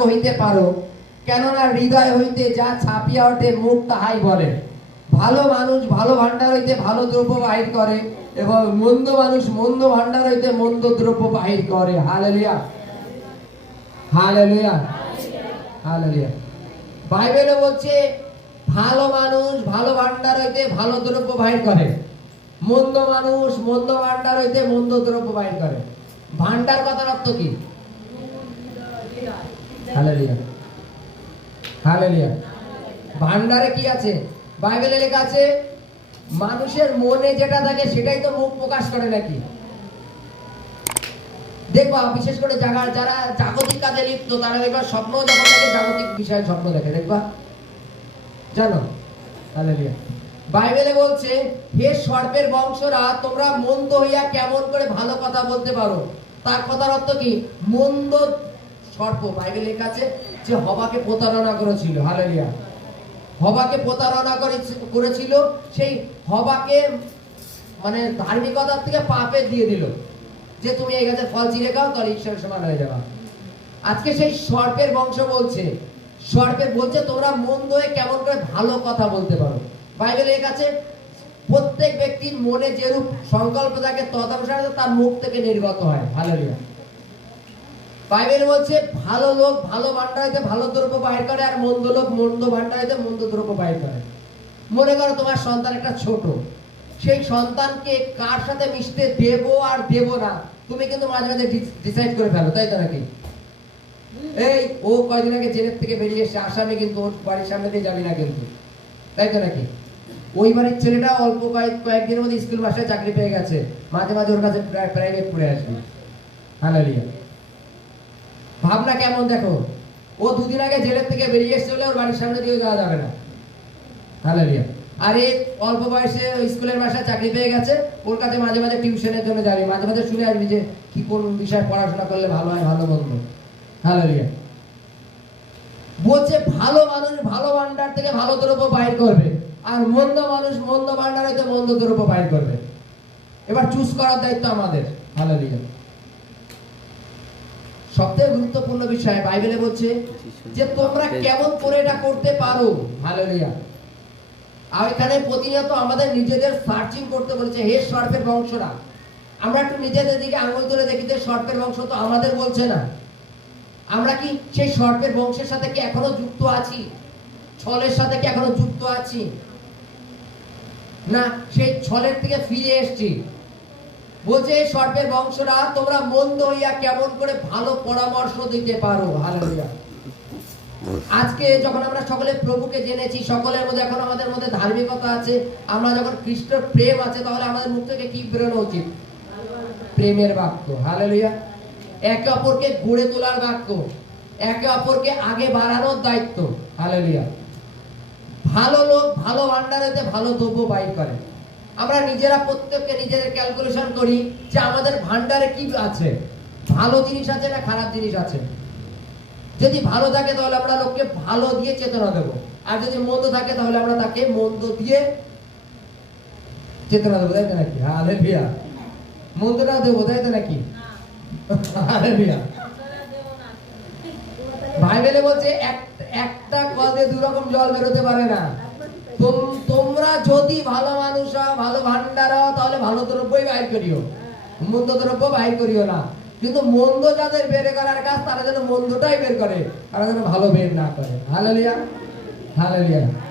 হইতে পারো। কেননা হৃদয় হইতে যা ছাপিয়া ওঠে, মুখ তাহাই বলে। ভালো মানুষ ভালো ভান্ডার হইতে ভালো দ্রব্য বাহির করে এবং মন্দ মানুষ মন্দ ভান্ডার হইতে মন্দ দ্রব্য বাহির করে। হালেলিয়া। হালেলিয়া। হালেলুয়া। বাইবেলে বলছে, ভালো মানুষ ভালো ভান্ডার হইতে ভালো দ্রব্য বাহির করে। মন্দ মানুষ মন্দ ভান্ডার হইতে মন্দ দ্রব্য বাহির করে। ভান্ডার কথার অর্থ কি? হালেলুয়া। হালেলুয়া। ভান্ডারে কি আছে? বাইবেলে লেখা আছে, মানুষের মনে যেটা থাকে সেটাই তো মুখ প্রকাশ করে নাকি? দেখবা বিশেষ করে যারা যারা জাগতিক কাজে লিপ্ত, তারা দেখবা স্বপ্ন যখন দেখে, জাগতিক বিষয়ে স্বপ্ন দেখে, দেখবা? জানো? হালেলুয়া। বাইবেলে বলছে, হে সর্পের বংশরা, তোমরা মন্দ হইয়া কেমন করে ভালো কথা বলতে পারো? তার কথার অর্থ কি? মন্দ সর্প বাইবেলে লেখা আছে যে হবাকে প্রতারণা করেছিল, হালেলুয়া। হবাকে প্রতারণা করে- করেছিল, সেই হবাকে মানে ধার্মিকতার থেকে পাপে দিয়ে দিল। যে তুমি এই গাছের ফল চিড়ে খাও, তাহলে ঈশ্বরের সমান হয়ে যাবা। আজকে সেই সর্পের বংশ বলছে। সর্পের বলছে, তোমরা মন্দ হয়ে কেমন করে ভালো কথা বলতে পারো। বাইবেলে লেখা আছে, প্রত্যেক ব্যক্তির মনে যেরূপ সংকল্প থাকে, তদনুসারে তার মুখ থেকে নির্গত হয়। হালেলুয়া। বাইবেল বলছে, ভালো লোক ভালো ভান্ডারিতে ভালো দ্রব্য বাহির করে আর মন্দ লোক মন্দ ভান্ডারিতে মন্দ দ্রব্য বাহির করে। মনে করো তোমার সন্তান একটা ছোট। সেই সন্তানকে কার সাথে মিশতে দেব আর দেব না? তুমি কিন্তু মাঝে মাঝে ডিসাইড করে ফেলো, তাই তো নাকি? এই, ও কয়দিন আগে জেলের থেকে বেরিয়ে এসে আসামে কিন্তু, ওর বাড়ির সামনে দিয়ে যাবি না কিন্তু। তাই তো নাকি? ওই বাড়ির ছেলেটা অল্প কয়েক, কয়েকদিনের মধ্যে স্কুল মাস্টার চাকরি পেয়ে গেছে। মাঝে মাঝে ওর কাছে প্রাইভেট পড়ে আসবে। হালালিয়া। ভাবনা কেমন দেখো? ও দুদিন আগে জেলের থেকে বেরিয়ে এসে চলে ওর বাড়ির সামনে দিয়ে যাওয়া যাবে না। হালেলুয়া। আর এই অল্প বয়সে স্কুলের বাসায় চাকরি পেয়ে গেছে, ওর কাছে মাঝে মাঝে টিউশনের জন্য যাবি, মাঝে মাঝে শুনে আসবি যে কি কোন বিষয়ে পড়াশোনা করলে ভালো হয়, ভালো মন্দ। হালেলুয়া। বলছে, ভালো মানুষ ভালো ভান্ডার থেকে ভালো দ্রব্য বাইর করবে, আর মন্দ মানুষ মন্দ ভান্ডার হইতে মন্দ দ্রব্য বাইর করবে। এবার চুজ করার দায়িত্ব আমাদের। হালেলুয়া। সবথেকে গুরুত্বপূর্ণ বিষয় বাইবেলে বলছে যে তোমরা কেমন করে এটা করতে পারো? হালেলুয়া আর এখানে প্রতিনিয়ত আমাদের নিজেদের সার্চিং করতে বলেছে হে সর্পের বংশরা। আমরা একটু নিজেদের দিকে আঙুল তুলে দেখি যে সর্পের বংশ তো আমাদের বলছে না। আমরা কি সেই সর্পের বংশের সাথে কি এখনও যুক্ত আছি? ছলের সাথে কি এখনও যুক্ত আছি? না সেই ছলের থেকে ফিরে এসছি। বলছে এই সর্পের বংশরা, তোমরা মন্দ হইয়া কেমন করে ভালো পরামর্শ দিতে পারো? আজকে যখন আমরা সকলে প্রভুকে জেনেছি, সকলের মধ্যে এখন আমাদের মধ্যে ধার্মিকতা আছে, আমরা যখন খ্রিস্টের প্রেম আছে, তাহলে আমাদের মুখ থেকে কি বেরোনো উচিত? প্রেমের বাক্য। হালেলুয়া একে অপরকে গড়ে তোলার বাক্য। একে অপরকে আগে বাড়ানোর দায়িত্ব। হালেলুয়া ভালো লোক ভালো ভান্ডারেতে ভালো দ্রব্য বাইর করে। আমরা নিজেরা প্রত্যেককে নিজেদের ক্যালকুলেশন করি যে আমাদের ভান্ডারে কি আছে। ভালো জিনিস আছে না খারাপ জিনিস আছে? যদি ভালো থাকে তাহলে আমরা লোককে ভালো দিয়ে চেতনা দেব। আর যদি মন্দ থাকে তাহলে আমরা তাকে মন্দ দিয়ে চেতনা দেবো, তাই তো নাকি? আরে ভিয়া মন্দটা দেবো, তাই তো নাকি? আরে ভিয়া বাইবেলে বলছে একটা কদে দু রকম জল বেরোতে পারে না। তোম- তোমরা যদি ভালো ভালো দ্রব্যই বাহির করিও। মন্দ দ্রব্য বাহির করিও না। কিন্তু মন্দ যাদের বের করার কাজ, তারা যেন মন্দটাই বের করে, তারা যেন ভালো বের না করে। হালেলিয়া। হালেলিয়া।